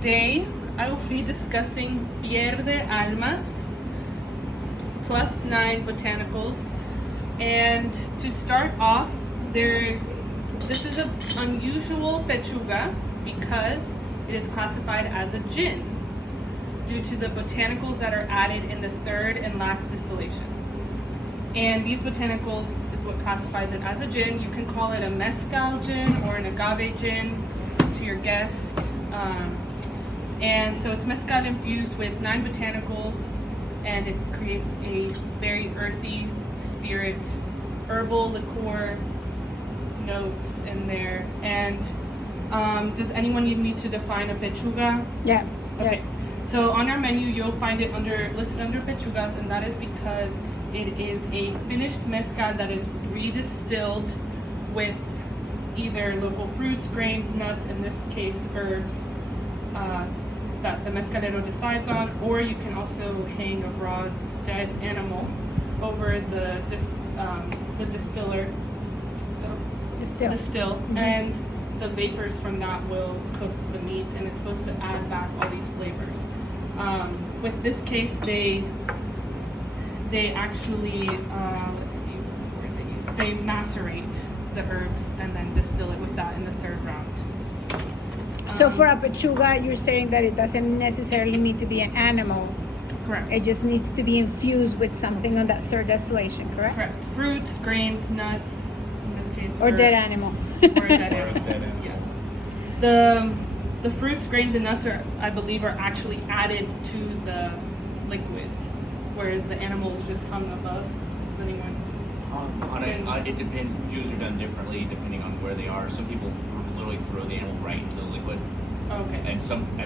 Today, I will be discussing Pierde Almas, +9 botanicals. And to start off, this is an unusual pechuga because it is classified as a gin due to the botanicals that are added in the third and last distillation. And these botanicals is what classifies it as a gin. You can call it a mezcal gin or an agave gin to your guest. And so it's mezcal infused with 9 botanicals, and it creates a very earthy spirit, herbal liqueur notes in there. And does anyone need me to define a pechuga? Yeah. Okay. So on our menu, you'll find it listed under pechugas, and that is because it is a finished mezcal that is redistilled with either local fruits, grains, nuts, in this case herbs, that the mezcalero decides on, or you can also hang a raw dead animal over the distiller. Distill, Mm-hmm. and the vapors from that will cook the meat, and it's supposed to add back all these flavors. With this case, they actually let's see what's the word they use. They macerate the herbs and then distill it with that in the third round. So for a pechuga, you're saying that it doesn't necessarily need to be an animal. Correct. It just needs to be infused with something on that third distillation, correct? Correct. Fruits, grains, nuts, in this case. Or herbs, dead animal. Or a dead animal. Yes. The fruits, grains, and nuts I believe, are actually added to the liquids, whereas the animal is just hung above. Does anyone? It depends. Pechugas are done differently depending on where they are. Some people literally throw the animal right into the liquid. Okay.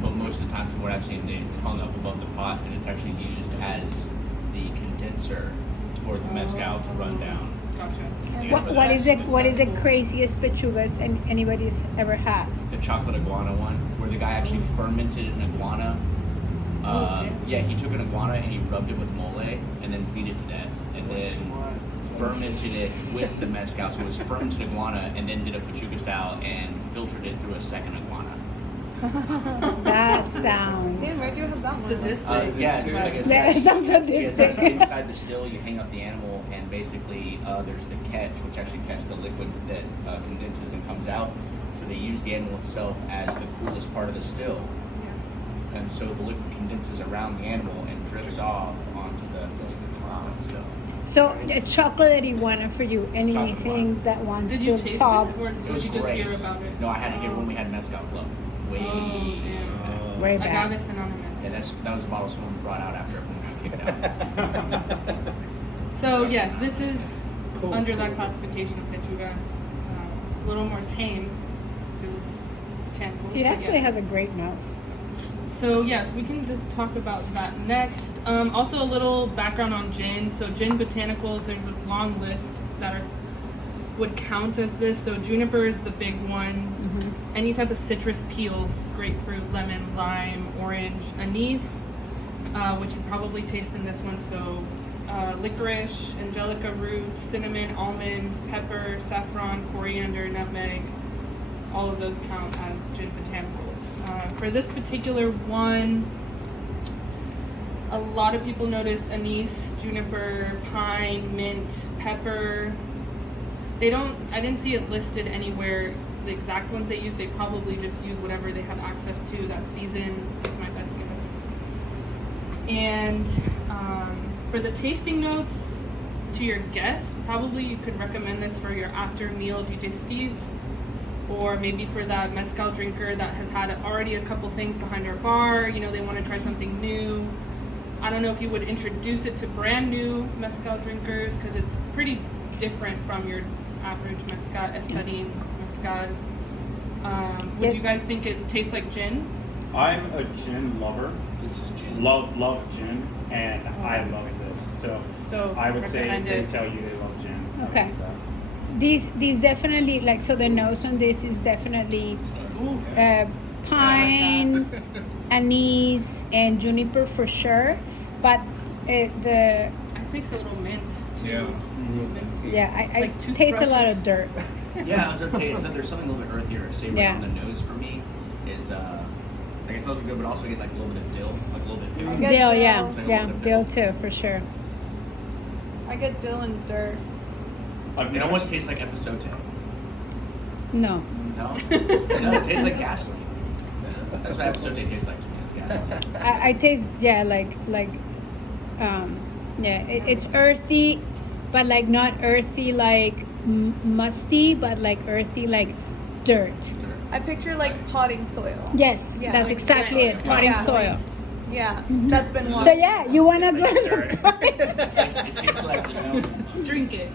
But most of the time, from what I've seen, it's hung up above the pot, and it's actually used as the condenser for the mezcal to run down. Gotcha. What is the craziest pechugas anybody's ever had? The chocolate iguana one, where the guy actually fermented an iguana. Okay. Yeah, he took an iguana and he rubbed it with mole and then beat it to death, and then fermented it with the mezcal. So it was fermented iguana, and then did a pechuga style and filtered it through a second iguana. That sounds. Damn, where'd you have that one? Sadistic. Yeah, just like I said. Yeah, it sounds sadistic. Inside the still, you hang up the animal, and basically there's the catch, which actually catches the liquid that condenses and comes out. So they use the animal itself as the coolest part of the still. And so the liquid condenses around the animal and drips off onto the still. So a chocolate iguana for you. Anything that wants Did you to taste top. it, or It did was you just great. hear about it? No, I had it here when we had Mezcal Club. Way damn. Way back. Agaves Anonymous. Yeah, that was a bottle someone brought out after everyone got kicked out. So yes, this is under that classification of pechuga. A little more tame. Those tentacles. It but actually yes. has a great nose. So yes, we can just talk about that next. Also a little background on gin. So gin botanicals, there's a long list that would count as this. So juniper is the big one. Mm-hmm. Any type of citrus peels, grapefruit, lemon, lime, orange, anise, which you probably taste in this one. So licorice, angelica root, cinnamon, almond, pepper, saffron, coriander, nutmeg. All of those count as gin botanicals. For this particular one, a lot of people notice anise, juniper, pine, mint, pepper. I didn't see it listed anywhere, the exact ones they use. They probably just use whatever they have access to that season, is my best guess. And for the tasting notes to your guests, probably you could recommend this for your after meal digestive, or maybe for that mezcal drinker that has had already a couple things behind their bar, they want to try something new. I don't know if you would introduce it to brand new mezcal drinkers, because it's pretty different from your average mezcal, espadín mezcal. Would you guys think it tastes like gin? I'm a gin lover. This is gin. Love gin, and I love this. So I would say recommend they it. tell you they love gin. Okay. These definitely, so the nose on this is definitely pine, anise, and juniper for sure. But I think it's a little mint too. Yeah. I Like taste a lot of dirt. Yeah, I was gonna say, so there's something a little bit earthier. Say right Yeah. on the nose for me is Like it smells good, but also get like a little bit of dill, like a little bit of Good Dill, dill. yeah, It's like a yeah, little bit dill of too, for sure. I get dill and dirt. It almost tastes like episote. No. No? It tastes like gasoline. That's what episote tastes like to me, is gasoline. I taste, yeah, it's earthy, but like not earthy like musty, but like earthy like dirt. I picture like potting soil. Yes, Yeah, that's like exactly moist. it. Potting Yeah. soil. Yeah, Mhm. that's been one. So yeah, you want a glass Dirt. of potting It tastes like, Drink it.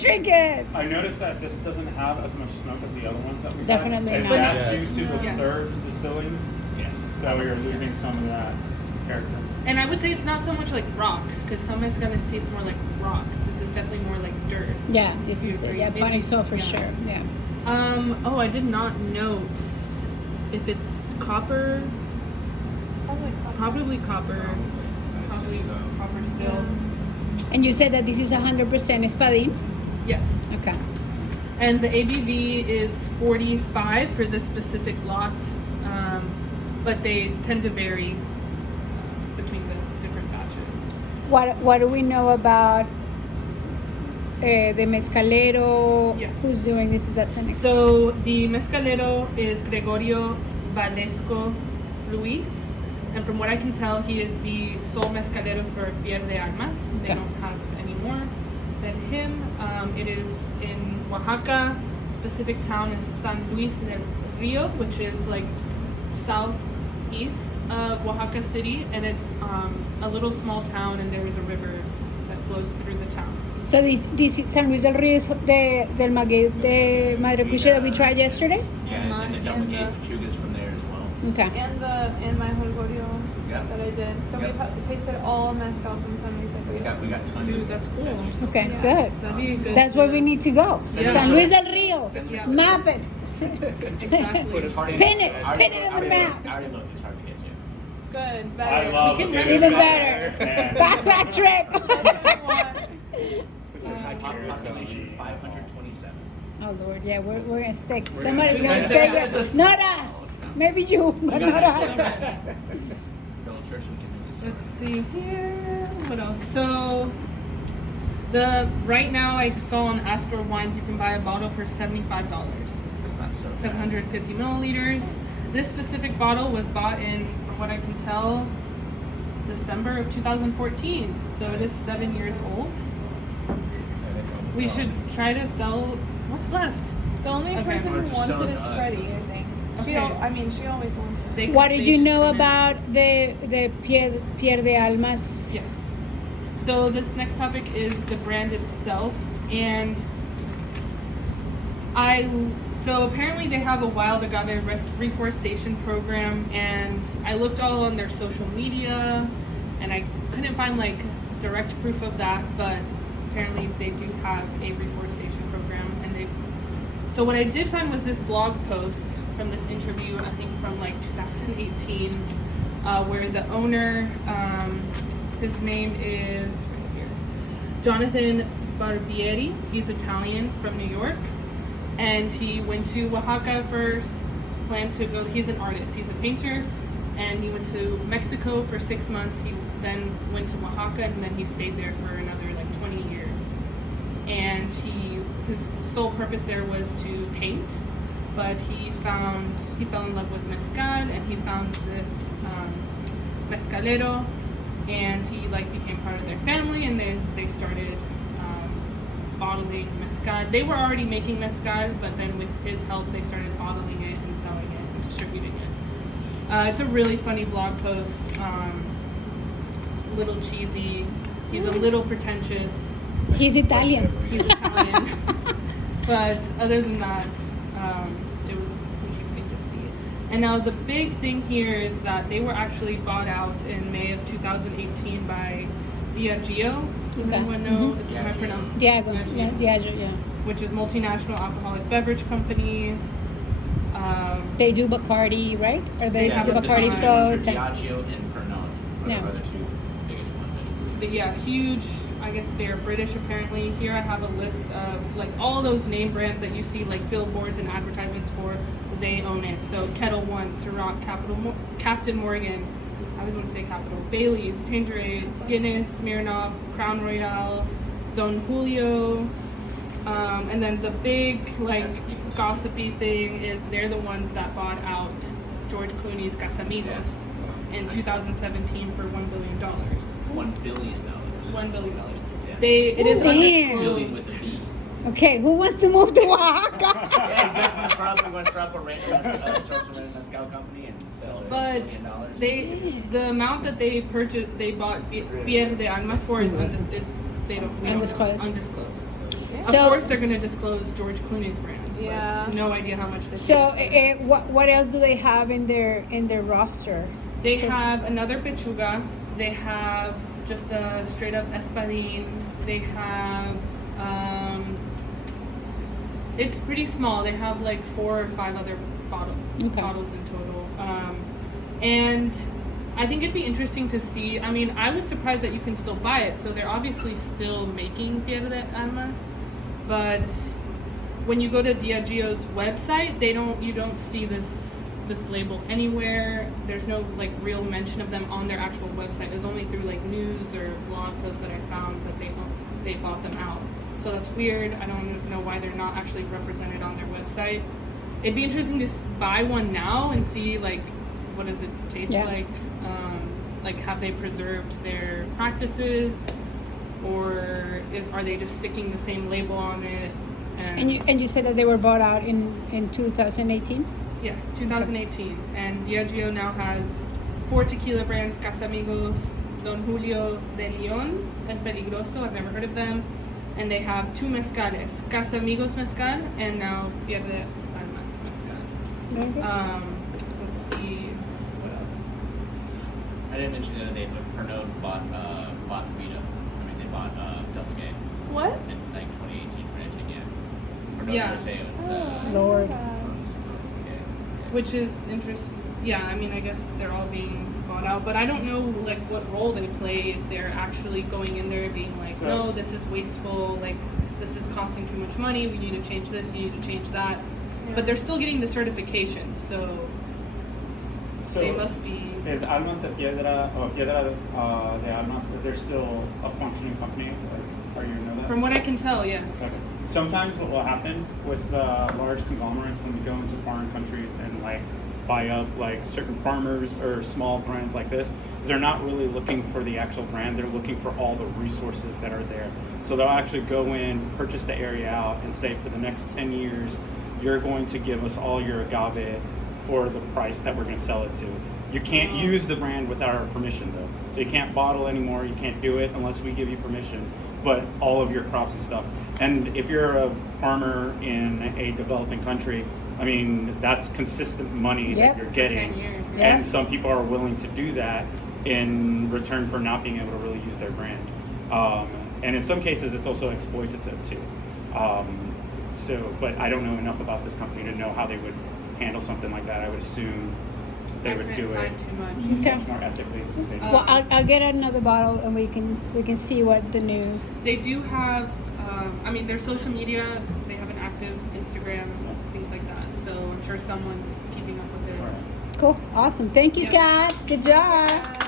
Drink it. I noticed that this doesn't have as much smoke as the other ones that we've Definitely had. Is not. that Yes. due to the Yeah. third distilling? yes. So you're losing some of that character. And I would say it's not so much like rocks, because some mezcales taste more like rocks. This is definitely more like dirt. Yeah, this You is the agree? yeah Maybe- potting soil for yeah. sure. Yeah. Oh, I did not note if it's copper. Probably copper. Probably copper still. And you said that this is 100% espadín. Yes. Okay. And the ABV is 45 for this specific lot, but they tend to vary between the different batches. What do we know about the mezcalero? Yes. Who's doing this? Is that the next? So the mezcalero is Gregorio Valesco Luis, and from what I can tell, he is the sole mezcalero for Pierde Almas. They Okay. don't have any more than him. It is in Oaxaca. Specific town is San Luis del Rio, which is like southeast of Oaxaca City, and it's a little small town, and there is a river that flows through the town. So this San Luis del Rio is del maguey de Madrecuche that we tried yesterday. Yeah, and the double gate Pachugas from there as well. Okay. And my holgorio Yep. that I did. So Yep. we tasted all mezcal from San Luis del Rio. We got tons Dude, of that's cool. San Luis del Okay. Rio. Good. That'd be good. That's where we need to go. Yeah. San Luis del Rio. San Luis Yeah. del Rio. Map it. Exactly. It's hard to Pin get it. to. I Pin already it on looked- the I map. already looked. It's hard to get to. Good. I Better. love We can it. have Even it better. And- Backpack trip. Population 527. Oh Lord, yeah, we're gonna stick. We're Somebody's gonna- gonna stick it. Not us. Maybe you, but not us. Go to church and give me this. Let's see here. What else? So right now I saw on Astor Wines you can buy a bottle for $75. That's not so bad. 750 milliliters. This specific bottle was bought in, from what I can tell, December of 2014. So it is 7 years old. We should try to sell what's left. The only Okay. person Or who just wants sell it it is to us. Freddie, I think. Okay. She always wants it. They What could- did they you should know come in. about the Pierde Almas? Yes. So this next topic is the brand itself, and so apparently they have a wild agave reforestation program, and I looked all on their social media, and I couldn't find like direct proof of that, but apparently they do have a reforestation program, and so what I did find was this blog post from this interview, I think from like 2018, where the owner, his name is right here, Jonathan Barbieri. He's Italian from New York, and he went to Oaxaca first, planned to go, he's an artist, he's a painter, and he went to Mexico for 6 months. He then went to Oaxaca, and then he stayed there for another like 20 years. And his sole purpose there was to paint, but he fell in love with mezcal, and he found this mezcalero, and he like became part of their family, and they started bottling mezcal. They were already making mezcal, but then with his help they started bottling it and selling it and distributing it. It's a really funny blog post. It's a little cheesy. He's a little pretentious. He's Italian. He's Italian. But other than that, it was interesting to see. And now the big thing here is that they were actually bought out in May of 2018 by Diageo. Does Okay. anyone know? Mhm. Is it my pronoun? Diageo, yeah. Which is multinational alcoholic beverage company. They do Bacardi, right? Or they have the Bacardi time. floats. And, Diageo and Pernod Yeah. are the two biggest ones. But yeah, huge. I guess they're British apparently. Here I have a list of like all those name brands that you see like billboards and advertisements for they own it. So Kettle One, Ciroc, Captain Morgan, I always want to say Capital, Bailey's, Tanqueray, Guinness, Smirnoff, Crown Royal, Don Julio, and then the big like gossipy thing is they're the ones that bought out George Clooney's Casamigos in 2017 for $1 billion. $1 billion. $1 billion. Yes. It is Damn. Billion with undisclosed. a B. Okay, who wants to move to Oaxaca? Yeah, you guys want to start up a random mezcal company and sell it But for $1 billion? the amount that they bought Pierde Almas for is they don't Undisclosed. undisclosed. Of So- course, they're going to disclose George Clooney's brand. but Yeah. No idea how much they. So, what else do they have in their roster? They have another pechuga. They have just a straight up espadín. They have. It's pretty small. They have like 4 or 5 other bottles in total. And I think it'd be interesting to see. I mean, I was surprised that you can still buy it. So they're obviously still making Pierde Almas, but when you go to Diageo's website, you don't see this label anywhere. There's no like real mention of them on their actual website. It was only through like news or blog posts that I found that they bought them out. So that's weird. I don't know why they're not actually represented on their website. It'd be interesting to buy one now and see like what does it taste like. Like have they preserved their practices, or are they just sticking the same label on it? And you said that they were bought out in 2018. Yes, 2018. And Diageo now has 4 tequila brands: Casamigos, Don Julio de Leon, El Peligroso, I've never heard of them. And they have 2 mezcales, Casamigos Mezcal and now Pierde Almas Mezcal. Okay. Let's see, what else? I didn't mention the other day, but Pernod bought Vita. I mean, they bought Double Gay What? in like 2018, 2019, yeah. Pernod Yeah. USA owns Lord. Which is interesting. Yeah, I mean, I guess they're all being bought out, but I don't know like what role they play if they're actually going in there being like, no, this is wasteful, like this is costing too much money, we need to change this, you need to change that. But they're still getting the certification, so they must be. Is Almas de Piedra or Piedra de Almas? They're still a functioning company. Like, are you know that? From what I can tell, yes. Okay. Sometimes what will happen with the large conglomerates when we go into foreign countries and like buy up like certain farmers or small brands like this, is they're not really looking for the actual brand, they're looking for all the resources that are there. So they'll actually go in, purchase the area out and say for the next 10 years, you're going to give us all your agave for the price that we're going to sell it to. You can't use the brand without our permission though. So you can't bottle anymore, you can't do it unless we give you permission, but all of your crops and stuff. And if you're a farmer in a developing country, I mean, that's consistent money that you're getting. 10 years, And some people are willing to do that in return for not being able to really use their brand. And in some cases, it's also exploitative too. But I don't know enough about this company to know how they would handle something like that. I would assume they would do it Too much. Okay. much more ethically and sustainably. Well, I'll get another bottle and we can see what the new. They do have, I mean, their social media, they have an active Instagram, things like that. So I'm sure someone's keeping up with it. All right. Cool, awesome. Thank you, Yep. Kat. Good job.